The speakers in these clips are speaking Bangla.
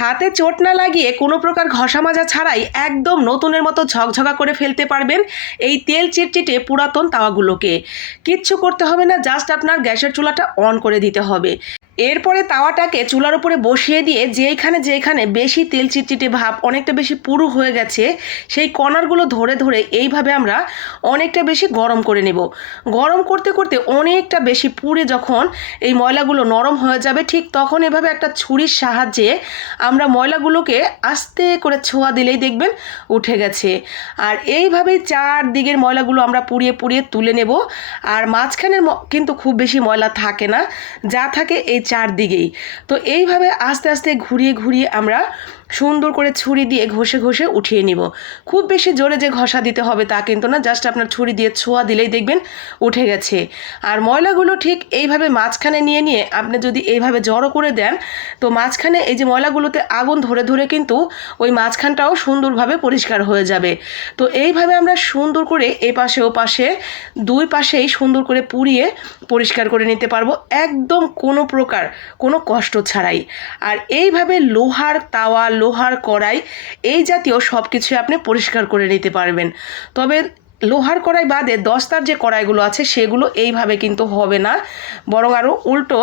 হাতে চোট না লাগিয়ে কোনো প্রকার ঘষা মাজা ছাড়াই একদম নতুনের মতো ঝকঝকা করে ফেলতে পারবেন এই তেল চিটচিটে পুরাতন তাওয়াগুলোকে। কিচ্ছু করতে হবে না, জাস্ট আপনার গ্যাসের চুলাটা অন করে দিতে হবে। এরপরে তাওয়াটাকে চুলার উপরে বসিয়ে দিয়ে যেইখানে যেখানে বেশি তেল চিটচিটে ভাব অনেকটা বেশি পুরু হয়ে গেছে, সেই কর্নারগুলো ধরে ধরে এইভাবে আমরা অনেকটা বেশি গরম করে নেব। গরম করতে করতে অনেকটা বেশি পুড়ে যখন এই ময়লাগুলো নরম হয়ে যাবে, ঠিক তখন এভাবে একটা ছুরির সাহায্যে আমরা ময়লাগুলোকে আস্তে করে ছোঁয়া দিলেই দেখবেন উঠে গেছে। আর এইভাবেই চারদিকের ময়লাগুলো আমরা পুড়িয়ে পুড়িয়ে তুলে নেব। আর মাঝখানের কিন্তু খুব বেশি ময়লা থাকে না, যা থাকে এই চারদিকেই। তো এইভাবে আস্তে আস্তে ঘুরিয়ে ঘুরিয়ে আমরা সুন্দর করে ছুরি দিয়ে ঘষে ঘষে উঠিয়ে নিব। খুব বেশি জোরে যে ঘষা দিতে হবে তা কিন্তু না জাস্ট আপনার ছুরি দিয়ে ছোঁয়া দিলেই দেখবেন উঠে গেছে। আর ময়লাগুলো ঠিক এইভাবে মাঝখানে নিয়ে নিয়ে আপনি যদি এইভাবে জড়ো করে দেন, তো মাঝখানে এই যে ময়লাগুলোতে আগুন ধরে ধরে কিন্তু ওই মাঝখানটাও সুন্দরভাবে পরিষ্কার হয়ে যাবে। তো এইভাবে আমরা সুন্দর করে এ পাশে ও পাশে দুই পাশেই সুন্দর করে পুড়িয়ে পরিষ্কার করে নিতে পারব, একদম কোনো প্রকার কোনো কষ্ট ছাড়াই। আর এইভাবে লোহার তাওয়া লোহার কড়াই, এই জাতীয় সব কিছু আপনি পরিষ্কার করে নিতে পারবেন। তবে লোহার কড়াই বাদে দস্তার যে কড়াইগুলো আছে, সেগুলো এইভাবে কিন্তু হবে না। বরং আরও উল্টো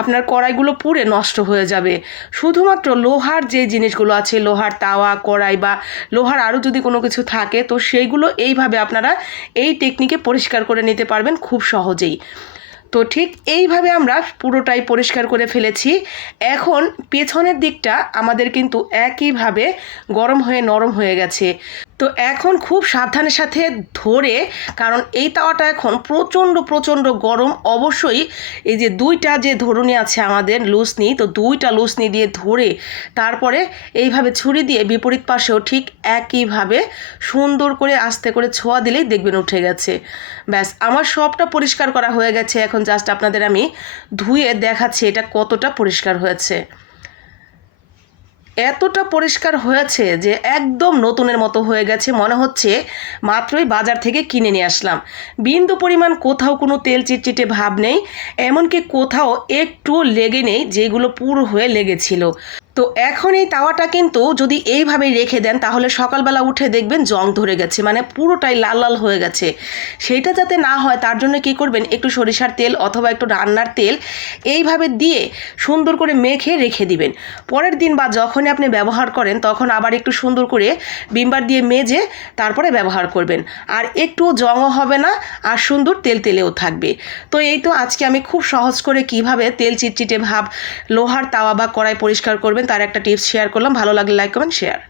আপনার কড়াইগুলো পুড়ে নষ্ট হয়ে যাবে। শুধুমাত্র লোহার যে জিনিসগুলো আছে, লোহার তাওয়া, কড়াই বা লোহার আরও যদি কোনো কিছু থাকে, তো সেইগুলো এইভাবে আপনারা এই টেকনিকে পরিষ্কার করে নিতে পারবেন খুব সহজেই। তো ঠিক এইভাবে আমরা পুরোটাই পরিষ্কার করে ফেলেছি। এখন পেছনের দিকটা আমাদের কিন্তু একইভাবে গরম হয়ে নরম হয়ে গেছে। তো এখন খুব সাবধানের সাথে ধরে, কারণ এই তাওয়াটা এখন প্রচণ্ড প্রচণ্ড গরম। অবশ্যই এই যে দুইটা যে ধরুনি আছে আমাদের লুসনি, তো দুইটা লুসনি দিয়ে ধরে তারপরে এইভাবে ছুরি দিয়ে বিপরীত পাশেও ঠিক একইভাবে সুন্দর করে আস্তে করে ছোঁয়া দিলেই দেখবেন উঠে গেছে। ব্যাস, আমার সবটা পরিষ্কার করা হয়ে গেছে। এখন জাস্ট আপনাদের আমি ধুয়ে দেখাচ্ছি এটা কতটা পরিষ্কার হয়েছে। এতটা পরিষ্কার হয়েছে যে একদম নতুনের মতো হয়ে গেছে। মনে হচ্ছে মাত্রই বাজার থেকে কিনে নিয়ে আসলাম। বিন্দু পরিমাণ কোথাও কোনো তেল চিটচিটে ভাব নেই, এমনকি কোথাও একটুও লেগে নেই যেগুলো পুরো হয়ে লেগেছিল। তো এখন এই তাওয়াটা কিন্তু যদি এইভাবেই রেখে দেন, তাহলে সকালবেলা উঠে দেখবেন জং ধরে গেছে মানে পুরোটাই লাল লাল হয়ে গেছে। সেইটা যাতে না হয়, তার জন্য কি করবেন, একটু সরিষার তেল অথবা একটু রান্নার তেল এইভাবে দিয়ে সুন্দর করে মেখে রেখে দিবেন। পরের দিন বা যখনই আপনি ব্যবহার করেন, তখন আবার একটু সুন্দর করে বিমবার দিয়ে মেজে তারপরে ব্যবহার করবেন। আর একটুও জংও হবে না, আর সুন্দর তেল তেলেও থাকবে। তো এই তো আজকে আমি খুব সহজ করে কীভাবে তেল চিটচিটে ভাব, লোহার তাওয়া বা কড়াই পরিষ্কার করবেন তার একটা টিপস শেয়ার করলাম। ভালো লাগলে লাইক কমেন্ট শেয়ার